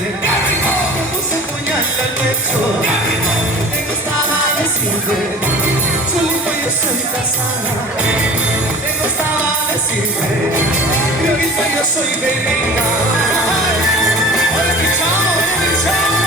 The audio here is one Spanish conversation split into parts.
Me puse a puñal al pecho. Me gustaba decirte, chupa, yo soy casada. Me gustaba decirte, y ahorita yo soy bebida. Hola, mi chavo, mi chavo.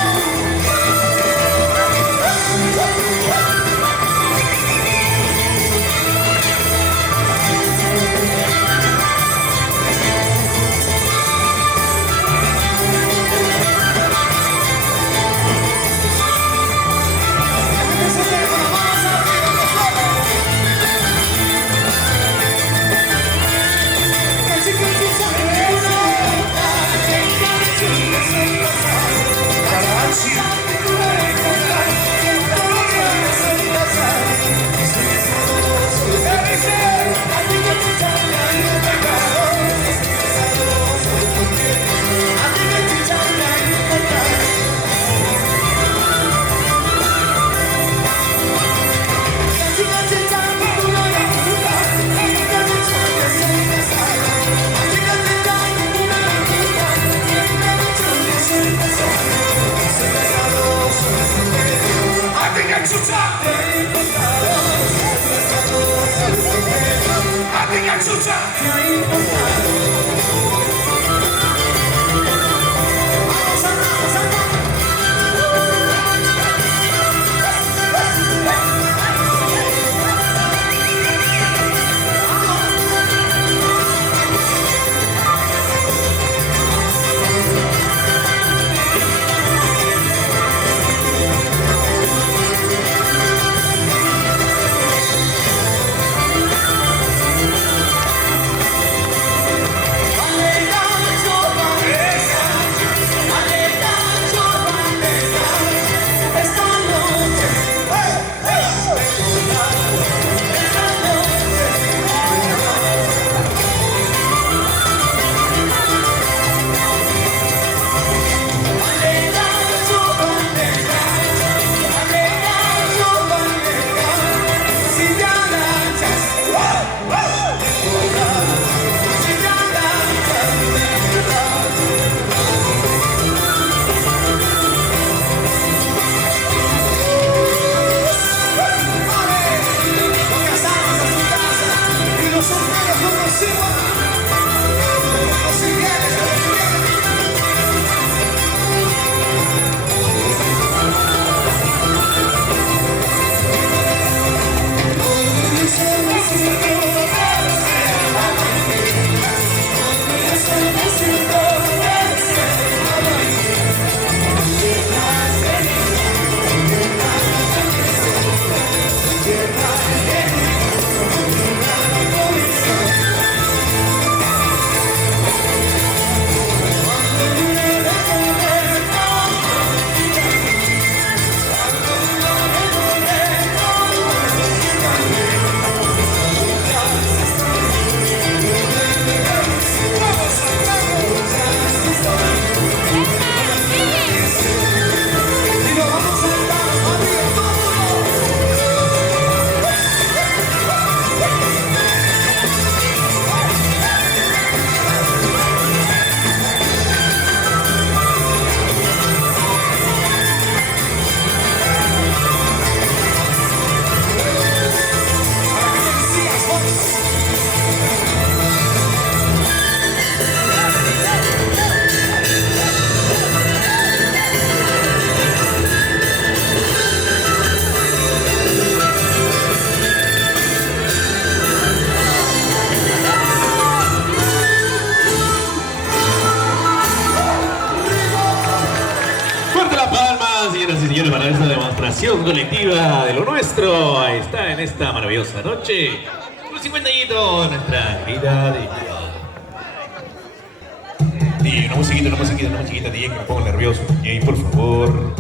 Para esta demostración colectiva de lo nuestro. Ahí está, en esta maravillosa noche, un 50 añitos, nuestra querida DJ. Una musiquita, DJ, que me pongo nervioso. DJ, por favor.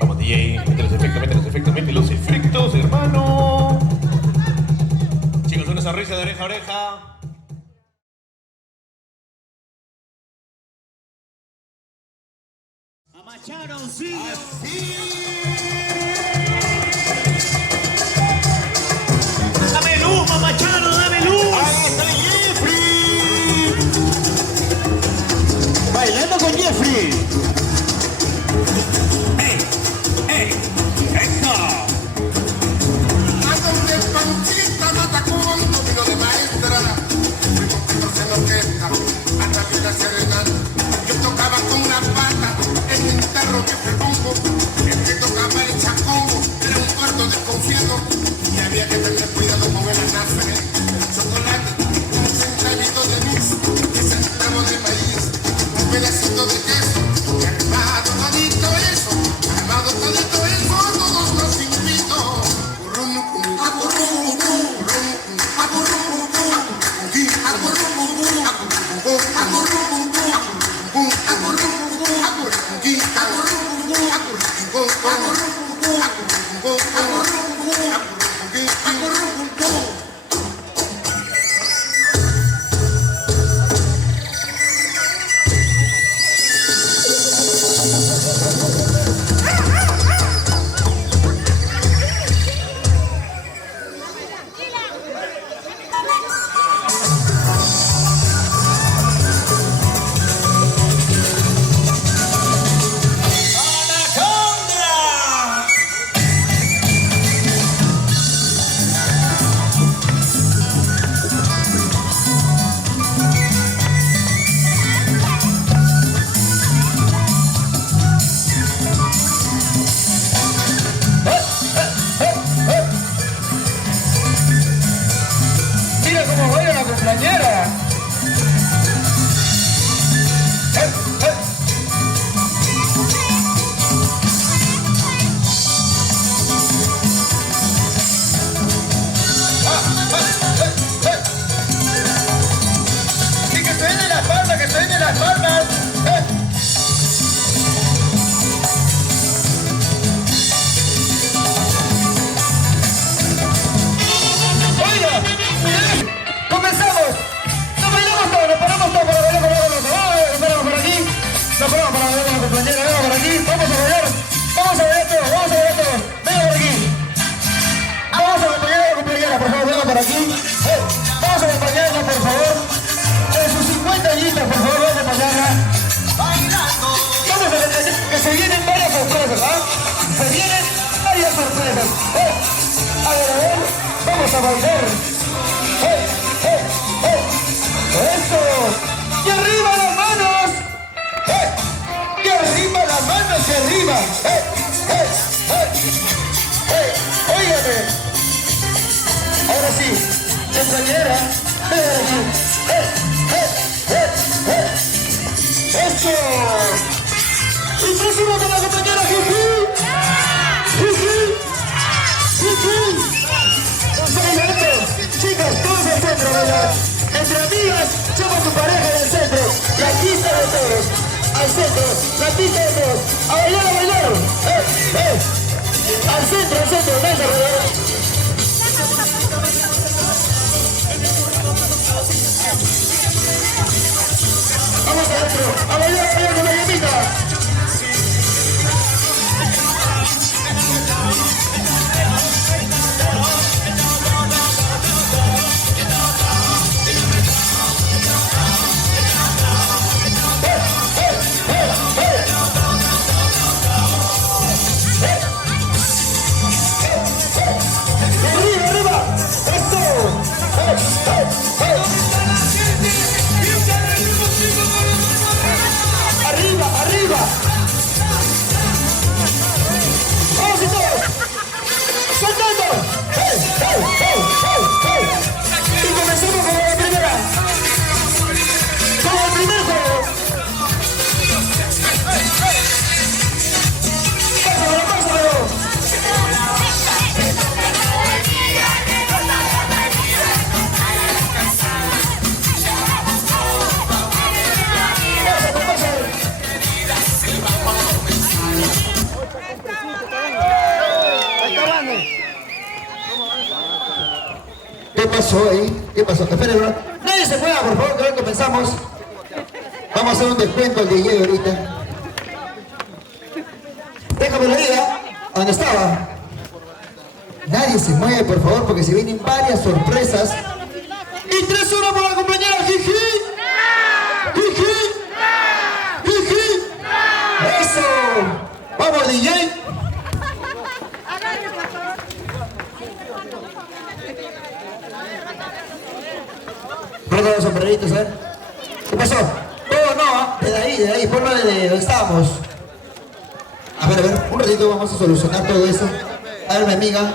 Vamos, DJ, mete los efectos, hermano. Chicos, una sonrisa de oreja a oreja. Machado, sí. Dame luz, Machado, dame luz. Ahí está Jeffrey. Bailando con Jeffrey. confiado y había que tener cuidado con el anafre, el chocolate, un centavito de anís, 10 centavos de maíz, un pedacito de queso, y armado todito eso, a todos los invito. Mira cómo baila la cumpleañera. Y que suenen las palmas, que suenen las palmas. Oiga, comenzamos. Nos bailamos todos, nos paramos todos para bailar con los nos paramos por aquí. Nos paramos para bailar con la compañera, venga por aquí. Vamos a bailar todos, vamos a bailar todos. Venga por aquí. Vamos a acompañar a la compañera, por favor, venga por aquí. Vamos a acompañarla, por favor. En sus 50 añitos, por favor, vamos a acompañarla. Vamos a ver que se vienen varias sorpresas, ¿ah? Se vienen varias sorpresas. A ver, vamos a bailar. ¡Eso! ¡Y arriba las manos! ¡Y arriba las manos! ¡Y arriba! ¡Óigame! Ahora sí, compañera, ven aquí. ¡Eso! ¡Y próximo con la compañera Jiji! Chicas, todos al centro, ¿verdad? Entre amigas, somos su pareja en el centro. La pista de todos. Al centro, la pista de todos. A bailar, a bailar. Al centro, venga, ¿verdad? Vamos adentro, a bailar con la llamita. ¡Arriba! ¡Vamos y todos! ¡Saltando! Y comenzamos con la primera. Con el primer juego. Pásamelo. ¿Qué pasó ahí? ¿Qué pasó? Esperen, nadie se mueva, por favor, que hoy comenzamos. Vamos a hacer un descuento al DJ ahorita. Déjame la vida, ¿dónde estaba? Nadie se mueve, por favor, porque se vienen varias sorpresas. Y 3 horas para la compañera Jiji. Eso. Vamos, DJ. Ponle los sombreritos, ¿eh? ¿Qué pasó? Oh, no, de ahí, ponlo de donde estábamos. A ver, un ratito vamos a solucionar todo eso. A ver, mi amiga,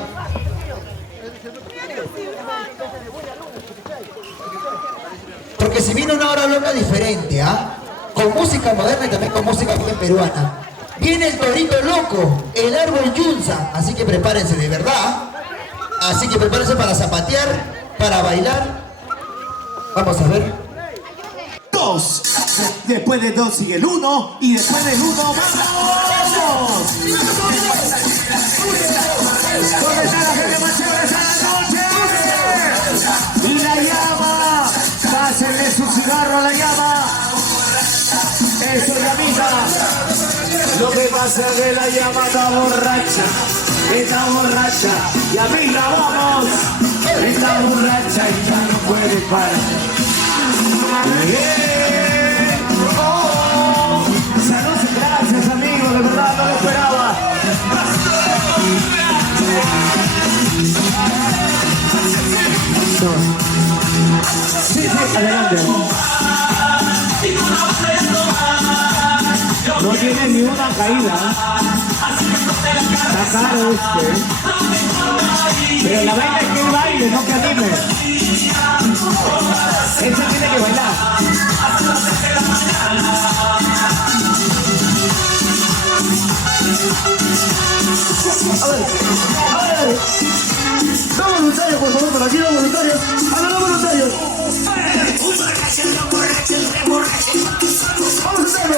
se viene una hora loca diferente, ¿ah? Con música moderna y también con música bien peruana. Viene el Torito Loco, el árbol Yunza, así que prepárense de verdad. Así que prepárense para zapatear, para bailar. Vamos a ver. 2. Después de 2 sigue el 1 y después del 1 ¡vamos! ¿Dónde está la gente más chévere esta noche? Y la llama, pásenle su cigarro a la llama. Eso es la mitad. Lo que pasa es que la llama está borracha. Y a mí la vamos. Está borracha y ya no puede parar. Saludos y gracias amigos, de verdad no lo esperaba. Sí, adelante. No tiene ni una caída. Está caro este. Pero la vaina es que él baile, no que anime. Él se tiene que bailar. A ver. No voluntarios, por favor, por aquí no voluntarios. A ver, no voluntarios. Vamos a hacerlo.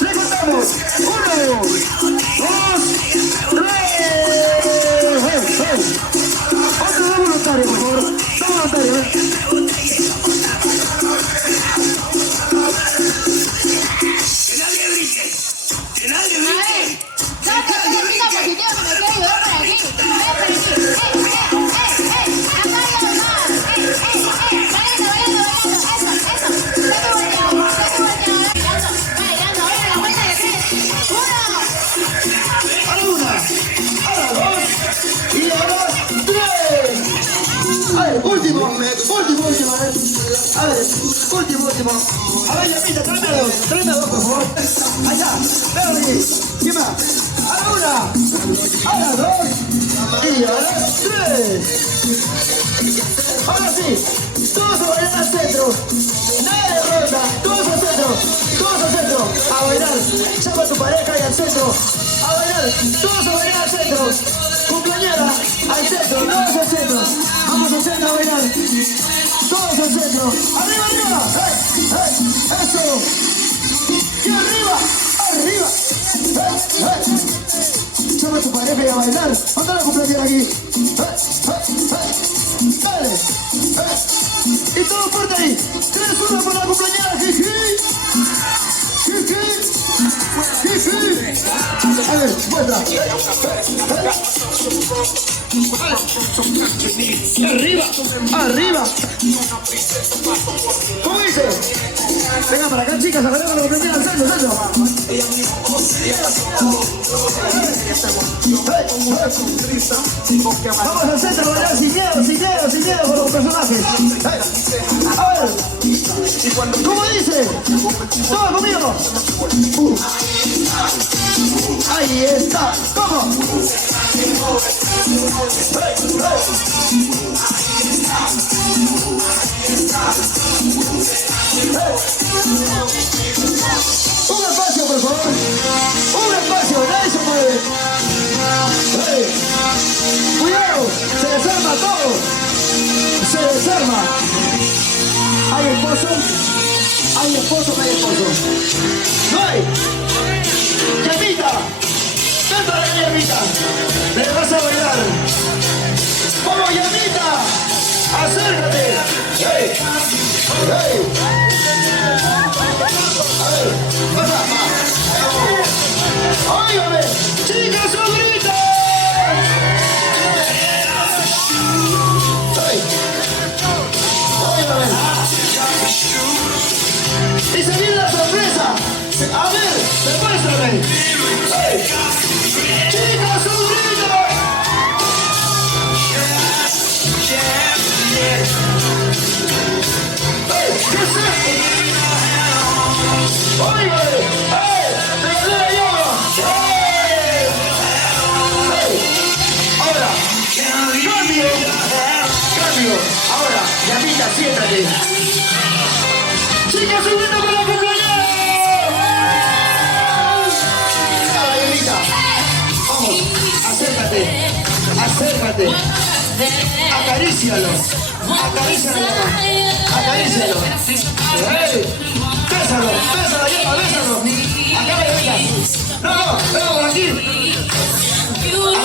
Le contamos. 1, 2, 3. Otro no voluntario, por favor. No voluntario, último. A ver, último. A ver, Yamita, tráeme dos, por favor. Allá, ven aquí. ¿Quién más? A la 1, a la 2 y a la 3. Ahora sí, todos a bailar al centro. Nada de ronda, todos al centro. A bailar, llama a tu pareja y al centro. A bailar, todos a bailar al centro. Cumpleañera, al centro, todos al centro. Vamos al centro a bailar. Todos al centro. ¡Arriba! ¡Eso! ¡Y arriba! Llama a tu pareja y a bailar. ¿Dónde la cumpleañera aquí? Dale. Y todo fuerte ahí. 3-1 para la cumpleañera. Jiji. A ver, vuelta. Arriba. ¿Cómo dice? Venga para acá, chicas, agarramos la cumpleañera al centro. Vamos al centro a bailar sin miedo con los personajes. A ver, ¿cómo dice? Todo conmigo. Ahí está. ¿Cómo? Un espacio, por favor. Un espacio, nadie se mueve. Hey. Cuidado, se desarma todo. Se desarma. ¿Hay esposo? ¿Hay esposo? No hay esposo. ¡No hay! ¡Llamita! ¡Ven para acá, Llamita! ¡Me vas a bailar! ¡Vamos, Llamita! ¡Acércate! ¡Hey! ¡Hey! A ver, pasa. ¡Óigame! ¡Chicas, un grito! ¡Hey! ¡Óigame! ¡Y se viene la sorpresa! A ver, demuéstrame. ¡Hey! ¡Chicas, un grito! ¡Hey! ¿Qué es esto? ¡Óigame! ¡Hey! ¡Regalé la llama! ¡Hey! ¡Hey! Ahora, siéntate. Chicas, un grito para la cumpleaños. Dale, Yolita. Vamos, acércate. Acércate. Acarícialo. Acarícialo. Acarícialo. ¡Ey! Bésalo, bésalo, Yema, bésalo. Acá me venga. No, venga por aquí.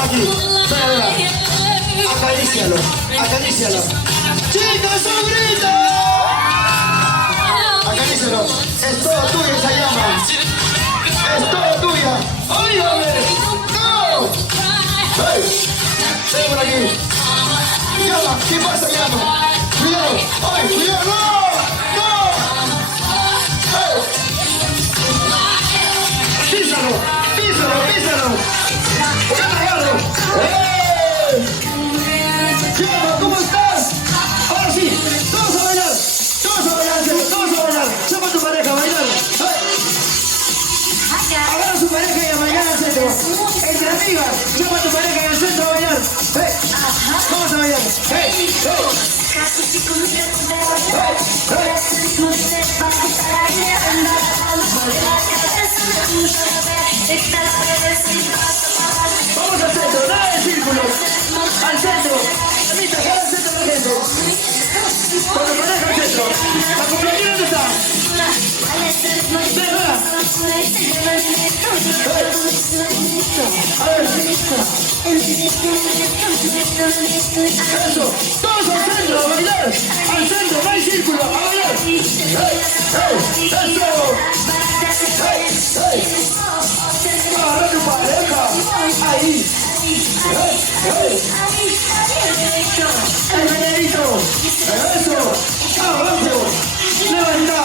Aquí, venga, venga. Acarícialo, acarícialo. ¡Chicas, un grito! Acarícialo. Es todo tuyo esa llama. Es todo tuya. ¡Óigame! ¡No! ¡Hey! Ven por aquí. Llama, ¿qué pasa, llama? Cuidado, ¡ay, cuidado! ¡No! ¡No! ¡Hey! ¡Písalo! ¡Písalo! ¡Písalo! ¡Ya te agarro! ¡Hey! ¡Llama, ¿cómo estás? Ahora sí, todos a bailar. Todos a bailar, todos a bailar. Llama a tu pareja a bailar. Agarra a su pareja y a bailar al centro. Entre amigas, llama a tu pareja en el centro a bailar. ¡Hey! Vamos a bailar. ¡Hey! ¡Hey! Vamos al centro, nada de círculos. Al centro. Amita, cada al centro del centro. Con tu pareja al centro. La cumpleañera dónde está. Ven, hola. Eso, todos al centro, a bailar. Al centro, no hay círculo, a bailar. ¡Hey! ¡Hey! ¡Eso! ¡Hey! ¡Hey! ¡Agarra tu pareja! ¡Ahí! ¡Hey! ¡Hey! ¡El venerito! ¡Eso! ¡Abajo! ¡Levanta!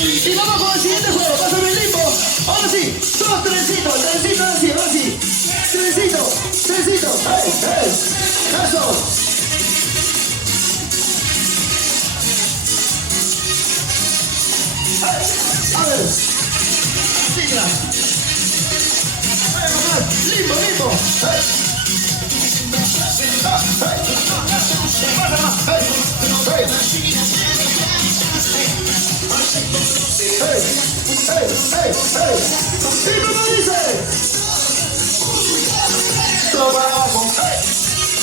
Y vamos con el siguiente juego, pásame el limbo. Ahora sí, todos trencitos, trencitos, así, ahora sí. Trencito, trencito, hey, hey. Eso. Hey. A ver. Siga. Limbo, limbo. Hey. ¿Y cómo dice? Todo para abajo.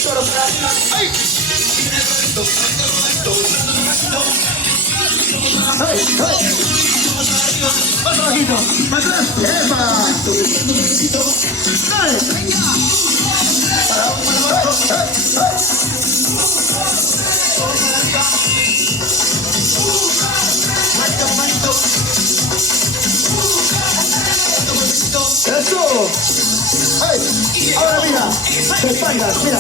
Todo para arriba. ¡Ay! Más abajito. Más atrás. ¡Epa! ¡Dale! Para abajo. ¡Eso! ¡Ay! Ahora mira, de espaldas, mira.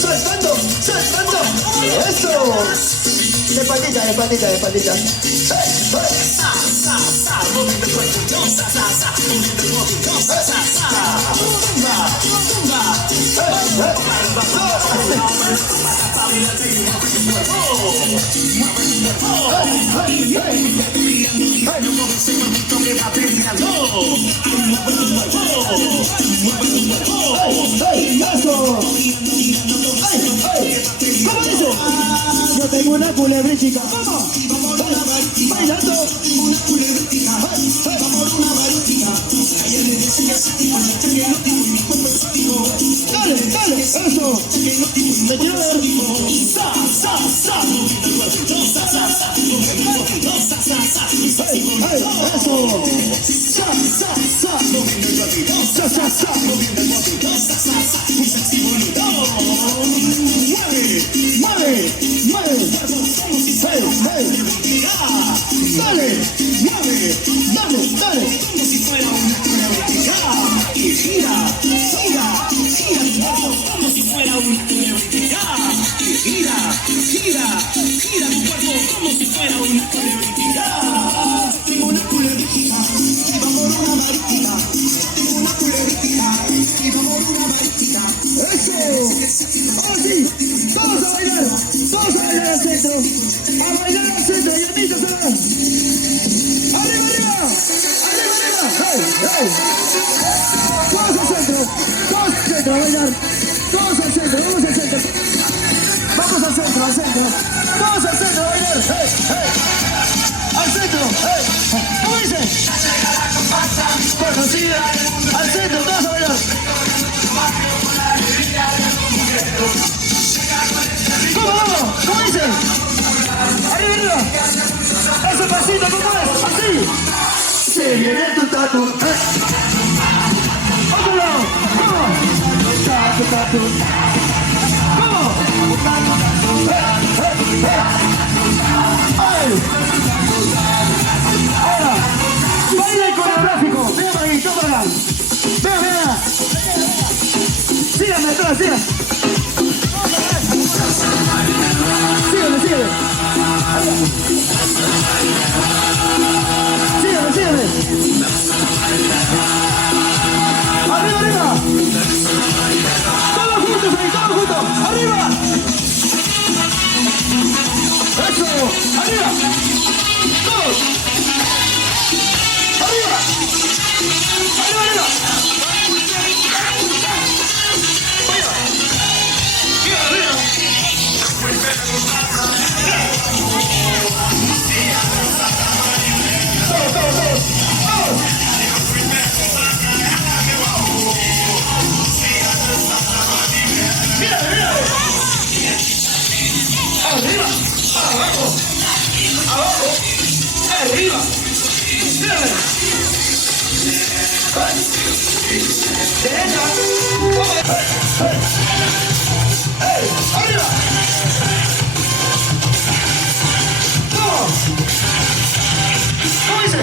¡Saltando! ¡Saltando! ¡Eso! De patita, de patita, de patita. Yo tengo una culebrichica. Vamos. Bailando. Una culebrichica. Vamos una baruchica. Dale, dale, eso. Me quiero ver. Gira tu cuerpo como si fuera una culebrita. Tengo una culebrita, vamos a una varita. Tengo una culebrita. Todos al centro, a bailar. Todos al centro, vamos al centro. Vamos al centro, Todos al centro, a bailar. Al centro, ¿cómo dice? Conocida, al centro, todos a bailar. ¿Cómo vamos? ¿Cómo dice? Arriba. Ese pasito, ¿cómo es? Así. Se viene tu tatu. Otro lado. ¿Cómo? Tatu. ¿Cómo? ¡Ay! Ahora, baila el coreográfico. Venga para aquí, toma para acá. Venga. Síganme atrás, síganme. Sígueme. Sígueme. Arriba. Todos juntos ahí, todos juntos. Arriba. Eso. Arriba. Todos. Arriba. Arriba. Derecha. Arriba. ¿Cómo dice?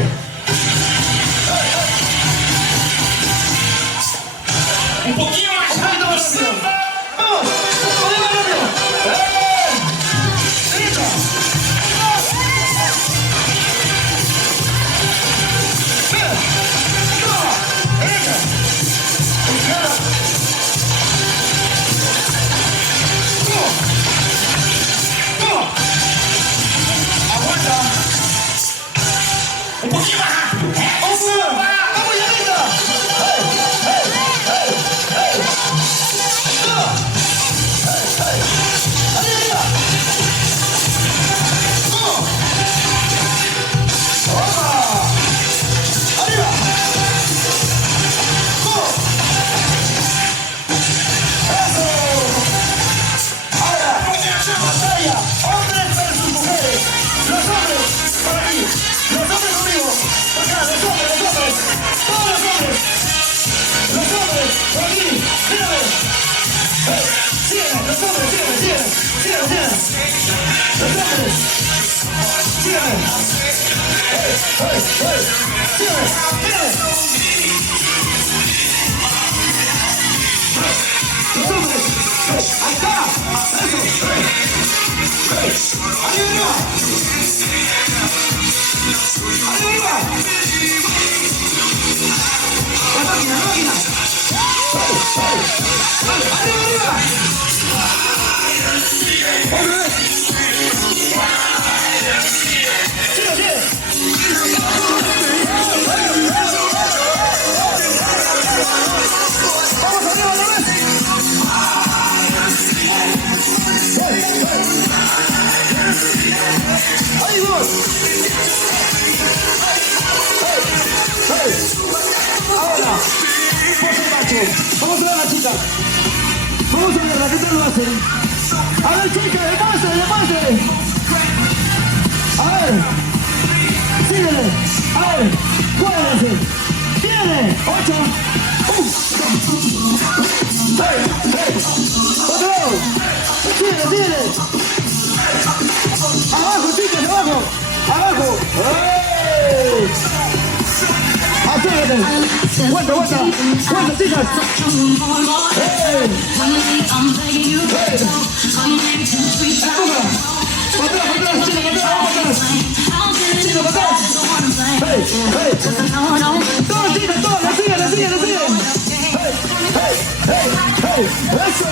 Un poquito más rápido. Vamos. Más rápido. Derecha. Un poquito más. Vamos, Yanita. Arriba. Arriba. Eso. Ahora, batalla. Hombres versus mujeres. Los hombres por aquí. Los hombres conmigo. Acá, los hombres. Todos los hombres. Los hombres por aquí. Síganme. Síganme, los hombres, síganme. Los hombres. Síganme. Síganme. Los hombres. Ahí está. Eso. Arriba. La máquina. Arriba. Otra vez. Sigue. Vamos arriba otra vez. Ahí voy. Ahora, pose macho. Vamos a ver a la chica. Vamos a verla, ¿qué tal lo hacen? A ver, chica, de pase. A ver. Síguele. A ver, cuádrense. Tiene. 8. Otro lado. Síguele. Abajo, chicas, abajo. ¡Hey! Acércate. Cuenta, chicas. ¡Hey! Para atrás, chicas, para atrás. ¡Hey! Todos, chicas, la siguen. ¡Hey! ¡Eso!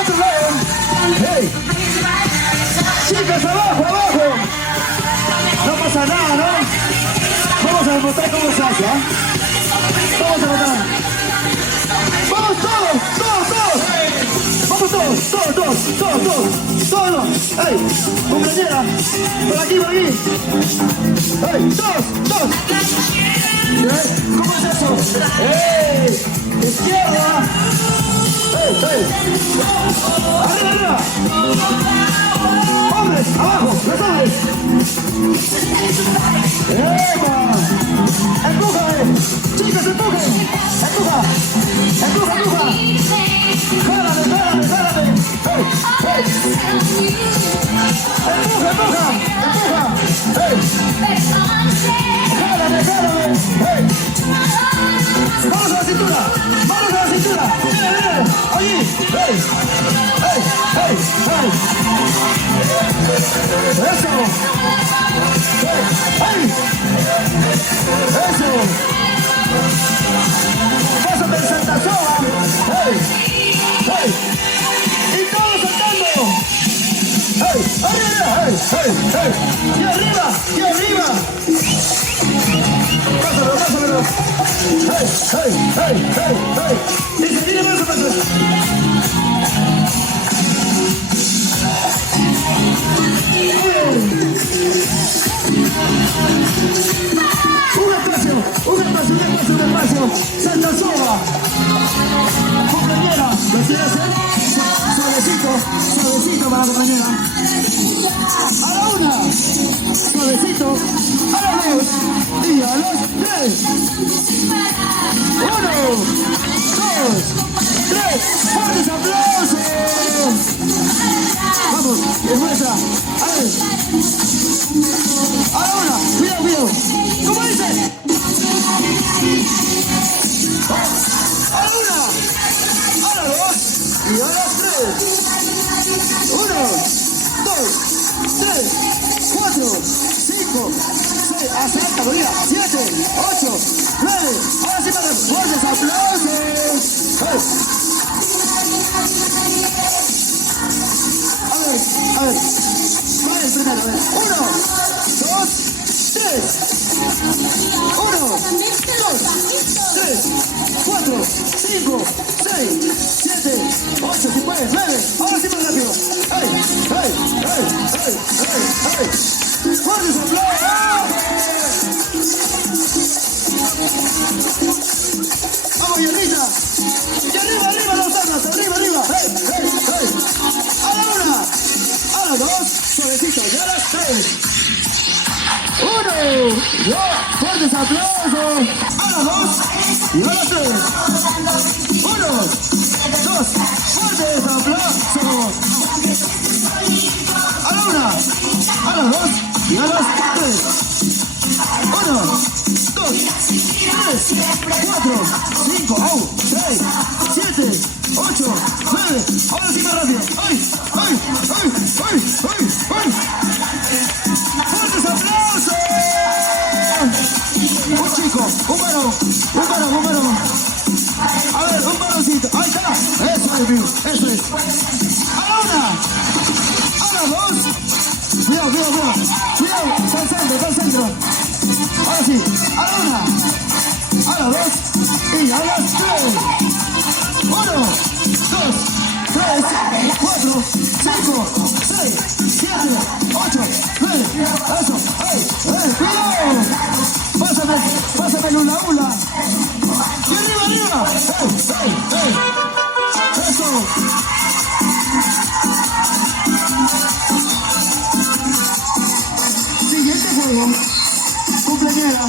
Otro lado. ¡Hey! Chicas, abajo. No pasa nada, ¿no? Vamos a demostrar cómo se hace, ¿ah? Todos. ¡Ey! Cumpleañera. Por aquí. ¡Ey! Todos. ¿Cómo es eso? ¡Ey! Izquierda. ¡Ey! Arriba. Hombres, abajo, los hombres. ¡Epa! ¡Empuja! ¡Chicos, empujen! ¡Empuja! ¡Jálame! ¡Ey! ¡Empuja! ¡Ey! ¡Jálame! ¡Ey! ¡Vamos a la cintura! ¡Mire! ¡Allí! ¡Ey! ¡Eso! ¡Eso! ¡Pásame el Santa Soba! ¡Hey! ¡Y todos saltando! ¡Hey! ¡Arriba! ¡Hey! ¡Y arriba! ¡Pásamelo! ¡Hey! ¡Dice, más o menos! Un espacio, Santa Soba, compañera, ¿lo quiere hacer? Suavecito para la compañera. A la una, suavecito, a la dos, y a las tres. 1, 2, 3, fuertes aplausos. Vamos, demuestra, a ver. A la una, cuidado. ¿Cómo dice? A la una, a la dos y a las tres. 1, 2, 3, 4, 5, 6, hasta la categoría, 7, 8, 9. Ahora sí para los fuertes aplausos. A ver. Vale, primero, a ver. 1, 2, 3. 1, 2, 3, 4, 5, 6, 7, 8, si puedes, 9. Ahora sí más rápido. ¡Hey! ¡Fuertes aplausos! ¡Vamos, Yernita! ¡Y arriba, los armas! ¡Arriba! ¡Hey! ¡A la una! ¡A la dos! ¡Suavecito! ¡Y a las tres! 1, 2, fuertes aplausos. A las 2 y a las 3. 1, 2, fuertes aplausos. A la 1, a las 2 y a las 3. 1, 2, 3, 4, 5, 6, 7, 8, 9. Ahora sí más rápido. ¡Ay! ¡Fuertes aplausos! Un chico, un varón. A ver, un varoncito. Ahí está. Eso es, amigo. Eso es. A la una. A la dos. Cuidado. Está al centro. Ahora sí. A la una. A la dos. Y a las tres. 1, 2, 3, 4, 5, 6, 7, 8, 9. Eso. Cuidado. Pásame el hula. Y arriba. Eso. Siguiente juego. Cumpleañera.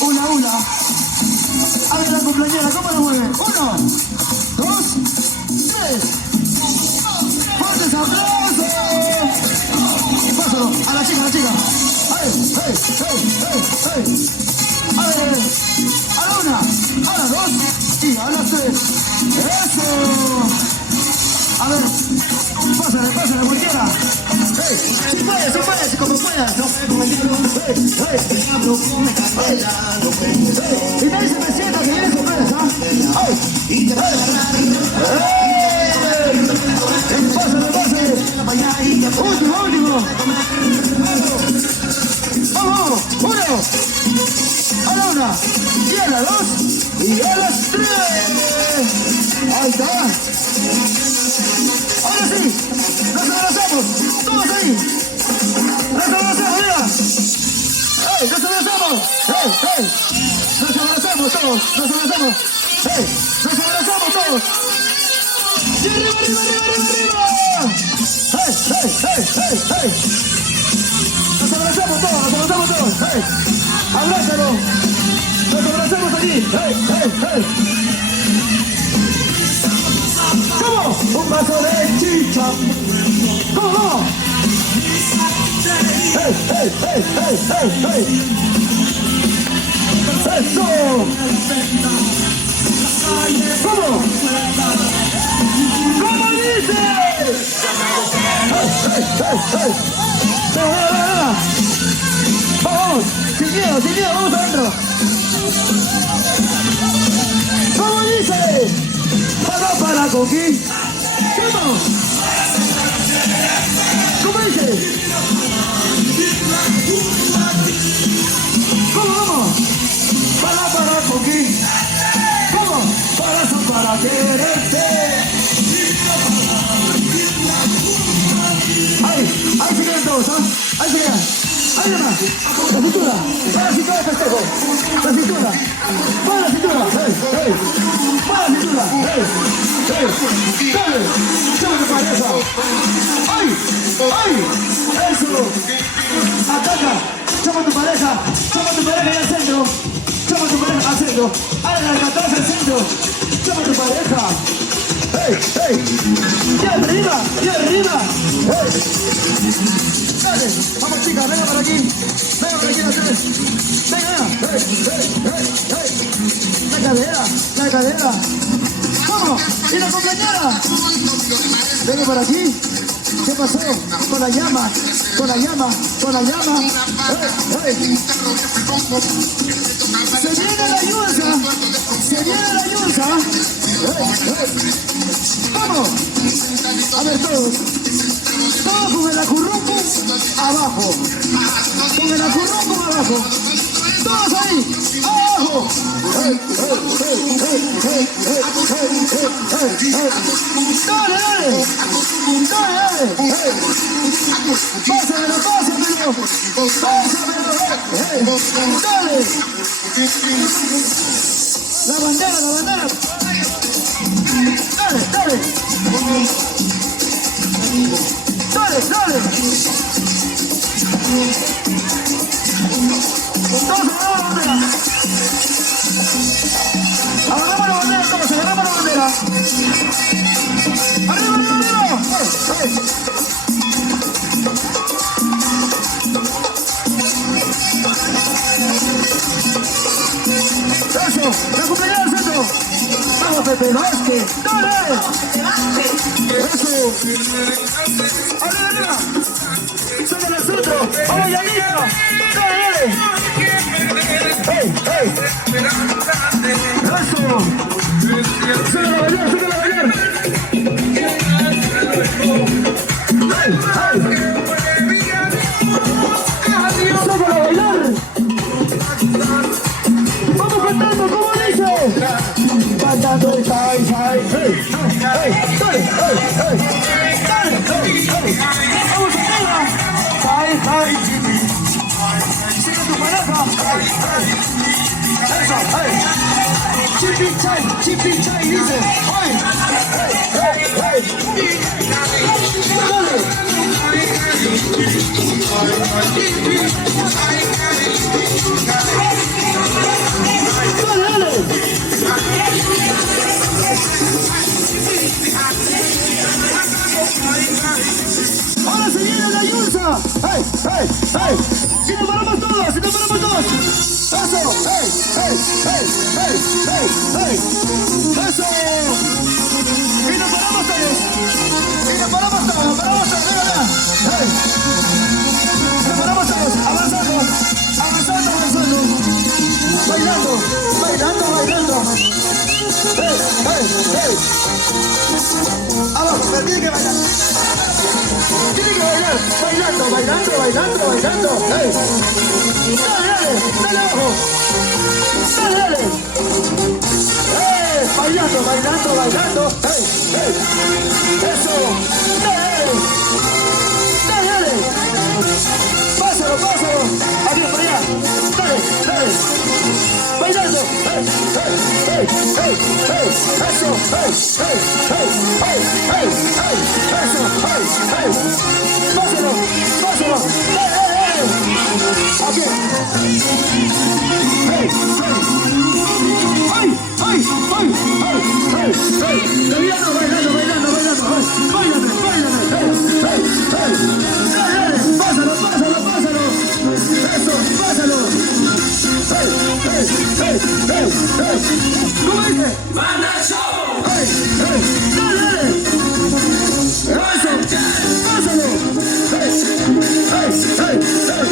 Hula. A ver la cumpleañera, ¿cómo la mueve? 1, 2, 3. ¡Fuertes aplausos! Pásalo, a la chica. ¡Hey! A ver, a la una, a las 2 y a las 3. ¡Eso! A ver, pásale, cualquiera. Si puedes, como puedas. Y nadie se me sienta que viene con ganas, ¿ah? Pásale. Último. Vamos, 1. A la 1. una, y a la dos, y a las tres. Ahí está. Ahora sí, nos abrazamos, todos ahí. Nos abrazamos, mira. ¡Hey, nos abrazamos! ¡Hey, hey! Nos abrazamos todos, nos abrazamos. ¡Hey, nos abrazamos todos! ¡Y arriba, arriba, arriba, arriba, arriba! ¡Hey, hey, hey, hey, hey! Nos abrazamos todos, hey. Abrázalo. Nos abrazamos aquí, hey, hey, hey. ¿Cómo? Un vaso de chicha. ¿Cómo? Hey, hey, hey, hey, hey, hey. Eso. ¿Cómo? ¿Cómo dice? Hey, hey, hey, hey. Vamos, sin miedo, vamos adentro. ¿Cómo dice? Para Coqui. ¿Cómo? ¿Cómo dice? ¿Cómo vamos? Para Coqui. ¿Cómo? Para quererte. Ahí se quedan todos, ¿ah? Ahí se quedan. Ahí nomás. La cintura. Para la cintura de festejo. La cintura. Para la cintura. Hey, hey. Para la cintura. Hey, hey. Dale. Chama tu pareja. ¡Ay! ¡Ay! Eso. Ataca. Chama tu pareja. Chama tu pareja en el centro. Chama tu pareja al centro. Hágale al 14 al centro. Chama tu pareja. ¡Hey! ¡Hey! ¡Y arriba! ¡Y arriba! ¡Hey! ¡Dale! ¡Vamos chicas! ¡Venga para aquí! ¡Venga para aquí! ¡Venga! ¡Hey! ¡Hey! ¡Hey! ¡Hey! ¡La cadera! ¡La cadera! ¡Vamos! ¡Y la compañera! ¡Venga para aquí! ¿Qué pasó? Con la llama, con la llama, con la llama. ¡Hey! ¡Hey! ¡Se viene la yunza! ¡Se viene la yunza! ¡Vamos! A ver todos. Todos con el acurruco abajo. Con el acurruco abajo. Todos ahí. Abajo. Dale, dale. Dale, dale. Pásamelo, pásamelo. Pásamelo. Dale. La bandera, la bandera. Dale, dale. Dale, dale. Todos agarramos la bandera. Agarramos la bandera, todos, agarramos la bandera. Arriba, arriba, arriba. Hey, hey. Eso, la compañera del centro. Vamos, Pepe Vázquez. Dale. Eso. Arriba, arriba. Sácale al centro. Vamos, Yanita. Dale, dale. Hey, hey. Eso. Sácale a bailar, sácale a bailar. Hey, hey. Sácale a bailar. Vamos cantando, ¿cómo dice? Cantando el sai, sai, hey, hey, hey, hey, hey, hey, hey, hey, hey. Vamos arriba. Sai, sai. Sigue tu pareja. Eso, hey. Chipi chai, dice. Hey, hey, hey, hey. Dale. Dale, dale. Ahora se viene la yunza. Hey, hey, hey. Si nos paramos todos, si nos paramos todos. Eso, hey, hey, hey, hey, hey, hey. Eso. Y nos paramos todos. Y nos paramos todos, nos paramos todos. Venga, venga. Hey. Nos paramos todos, avanzando, avanzando, avanzando. Bailando, bailando, bailando. Hey, hey, hey. Vamos, pero tiene que bailar. Tiene que bailar, bailando, bailando, bailando, bailando. Hey. Dale, dale, dale abajo. Dale, dale. Bailando, bailando, bailando. Hey, hey. Eso. Dale, dale. Dale, dale. Pásalo, pásalo. Aquí, por allá. Dale, dale. Bailando. Hey, hey, hey, hey, hey. Eso. Hey, hey, hey, hey, hey, hey. Eso. Hey, hey. Pásalo, pásalo. Dale, dale. Aquí. Hey, hey. ¡Ay! ¡Ay! ¡Ay! ¡Ay! ¡Ay! ¡Ay! Bailando, bailando, bailando, bailando. ¡Báilame, báilame! ¡Hey! ¡Hey! ¡Hey! ¡Dale! ¡Pásalo, pásalo, pásalo! ¡Eso! ¡Pásalo! ¡Hey! ¡Hey! ¡Hey! ¡Hey! ¡Hey! ¿Cómo dice? ¡Banda Show! ¡Hey! ¡Hey! ¡Dale, dale! ¡Eso! ¡Pásalo! ¡Hey! ¡Hey! ¡Hey! ¡Hey!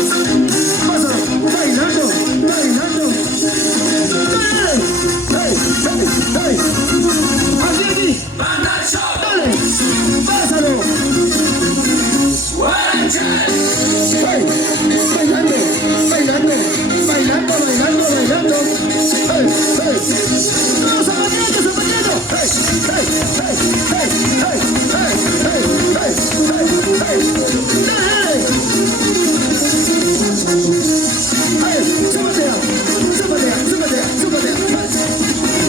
¡Pásalo! ¡Bailando! ¡Bailando! ¡Dale! ¡Hey! ¡Hey! ¡Hey! ¡Aquí, aquí! ¡Banda Show! ¡Dale! ¡Pásalo! ¡Hey! ¡Bailando! ¡Bailando! ¡Bailando! ¡Bailando! ¡Bailando! ¡Hey! ¡Hey! ¡Zapateando! ¡Zapateando! ¡Hey! ¡Hey! ¡Hey! ¡Hey! ¡Hey! ¡Hey! ¡Hey! ¡Hey! ¡Hey! ¡Hey! ¡Dale! ¡Hey! ¡Zapatea! ¡Zapatea! ¡Zapatea! ¡Zapatea!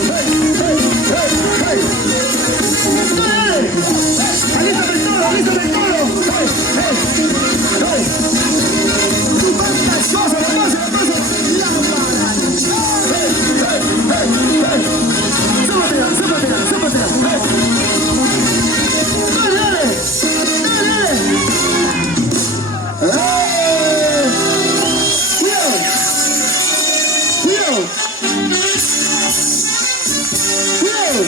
¡Hey! ¡Hey! ¡Hey! ¡Hey! ¡Dale! ¡Alístame el toro! ¡Alístame el toro! ¡Hey! ¡Hey! ¡Hey! ¡Tu banda! ¡Pásalo! ¡Pásalo! ¡Pásalo! ¡Hey! ¡Hey! ¡Hey! ¡Hey! ¡Zapatea! ¡Zapatea! ¡Zapatea! ¡Hey! ¡Dale! ¡Dale! ¡Dale! ¡Hey! ¡Cuidado! ¡Cuidado! ¡Cuidado!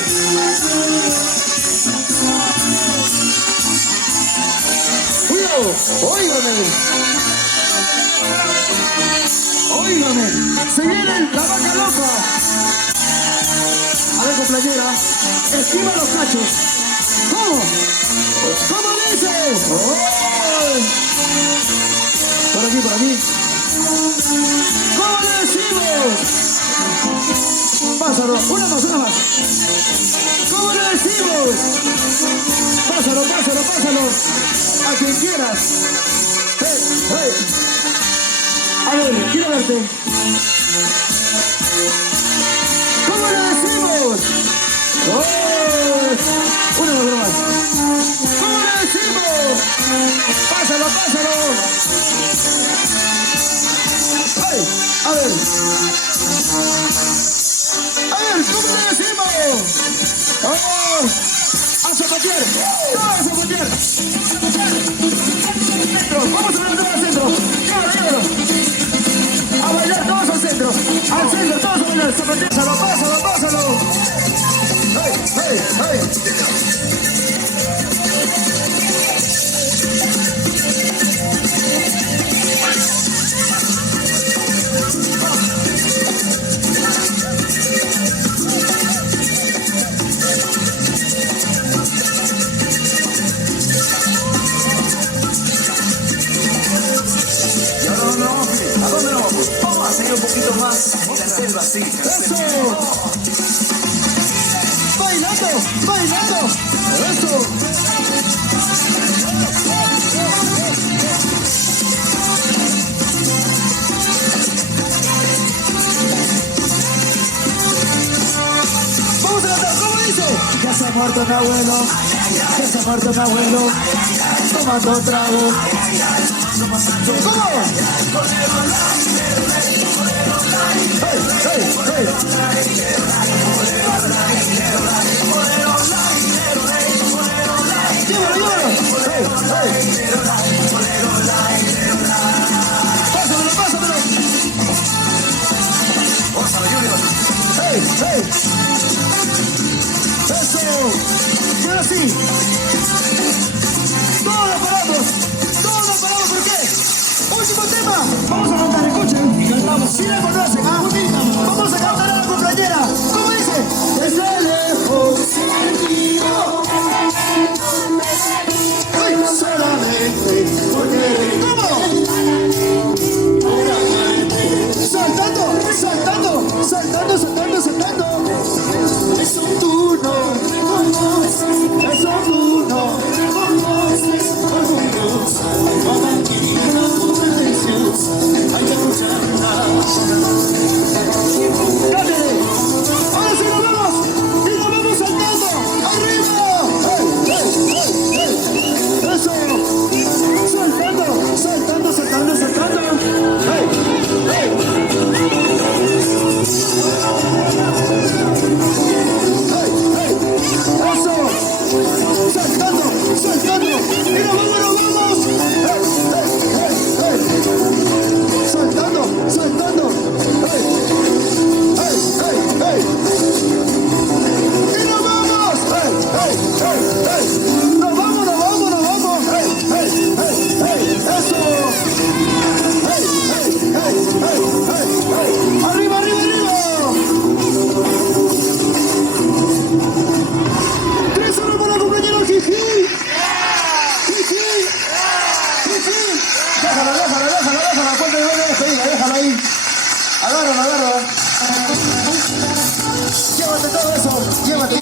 ¡Cuidado! ¡Óigame! ¡Óigame! ¡Se viene la vaca loca! A ver, compañera, esquiva los cachos. ¿Cómo? ¿Cómo dice? ¡Oh! Por aquí, por aquí. ¿Cómo le decimos? Pásalo, una más, una más. ¿Cómo le decimos? Pásalo, pásalo, pásalo. A quien quieras. Hey, hey. A ver, quiero verte. ¿Cómo le decimos? ¡Oh! Una más. ¿Cómo le decimos? Pásalo, pásalo. ¡Ay! A ver. A ver, ¿cómo le decimos? ¡Oh! ¡A zapatear! ¡Todos a zapatear! ¡Centro! ¡Vamos a levantar al centro! ¡Llévalo, llévalo! ¡A bailar todos al centro! ¡Al centro, todos a bailar! ¡Zapatear! ¡Pásalo, pásalo, pásalo! ¡Hey, hey, hey! ¿A dónde nos vamos? Vamos a seguir un poquito más en la selva, sí. ¡Eso! ¡Bailando! ¡Bailando! ¡Eso! ¡Vamos a cantar! ¿Cómo dice? Ya se ha muerto mi abuelo, ya se ha muerto mi abuelo, tomando trago. ¿Cómo? ¡Hey, hey, hey! ¡Llévalo, llévalo! ¡Hey, hey! ¡Pásamelo, pásamelo! ¡Hey, hey! ¡Eso! Y ahora sí. Todos paramos. Todos paramos. ¿Por qué? Último tema. Vamos a cantar, escuchen. Cantamos. Si la conocen, vamos a cantar a la compañera. ¿Cómo dice? Desde lejos. Ay, solamente. ¿Cómo? Saltando, saltando, saltando. Agárralo, agárralo. Llévate todo eso, llévate.